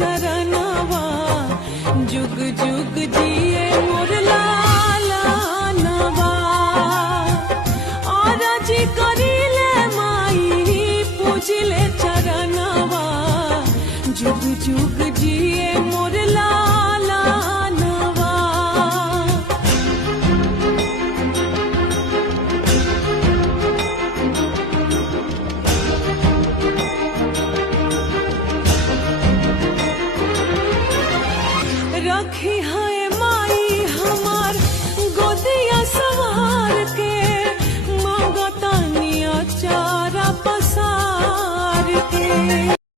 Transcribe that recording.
चरणवा जुग जुग जिए मोर लालनवा आरजी करिले माई पूजिले चरणवा जुग जुग